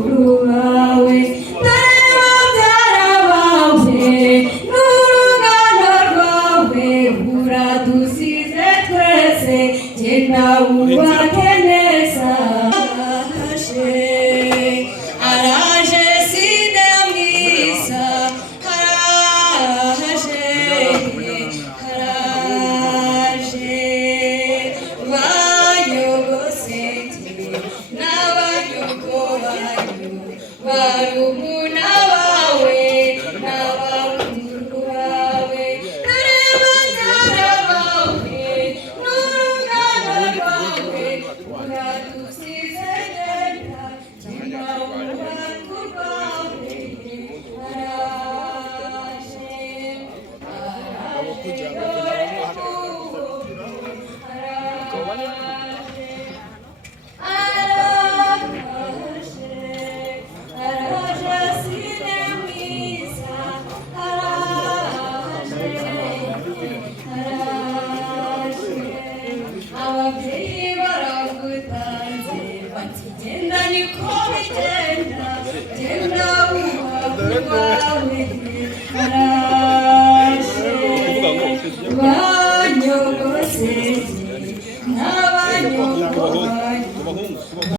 urubawe dore babyarabawe n'urungano rwawe uradusize twese genda wubake neza araje sine mwiza haraje banyogosete n'abanyogobanyo barumuna bawe n'abakuru bawe dore babyara bawe n'urungano rwawe uradusize genda genda wubake urwawe ababyeyi baragutanze bati genda niko bigenda genda wubake urwawe